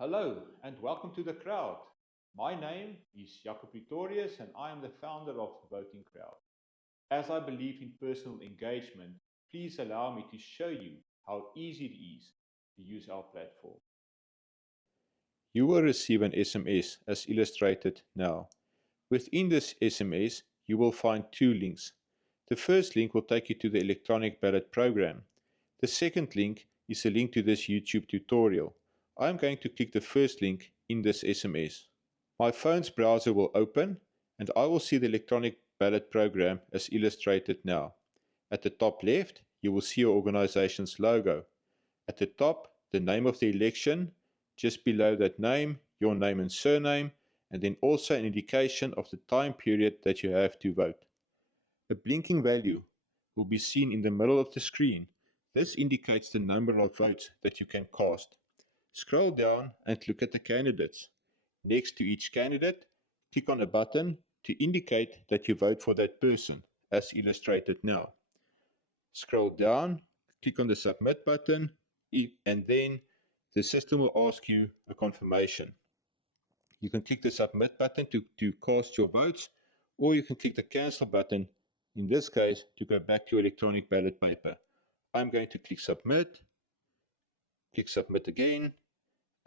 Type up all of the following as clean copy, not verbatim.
Hello and welcome to the crowd. My name is Jacob Pretorius and I am the founder of Voting Crowd. As I believe in personal engagement, please allow me to show you how easy it is to use our platform. You will receive an SMS as illustrated now. Within this SMS, you will find two links. The first link will take you to the electronic ballot program. The second link is a link to this YouTube tutorial. I am going to click the first link in this SMS. My phone's browser will open and I will see the electronic ballot program as illustrated now. At the top left, you will see your organization's logo. At the top, the name of the election, just below that name, your name and surname, and then also an indication of the time period that you have to vote. A blinking value will be seen in the middle of the screen. This indicates the number of votes that you can cast. Scroll down and look at the candidates. Next to each candidate, click on a button to indicate that you vote for that person, as illustrated now. Scroll down, click on the Submit button, and then the system will ask you a confirmation. You can click the Submit button to cast your votes, or you can click the Cancel button, in this case, to go back to your electronic ballot paper. I'm going to click Submit again,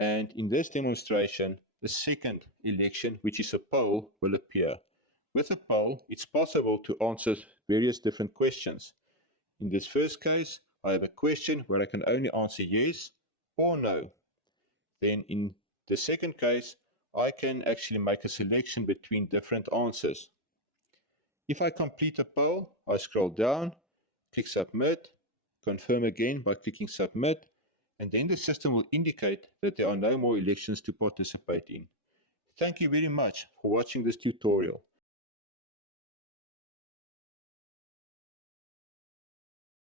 and in this demonstration, the second election, which is a poll, will appear. With a poll, it's possible to answer various different questions. In this first case, I have a question where I can only answer yes or no. Then in the second case, I can actually make a selection between different answers. If I complete a poll, I scroll down, click Submit, confirm again by clicking Submit, and then the system will indicate that there are no more elections to participate in. Thank you very much for watching this tutorial.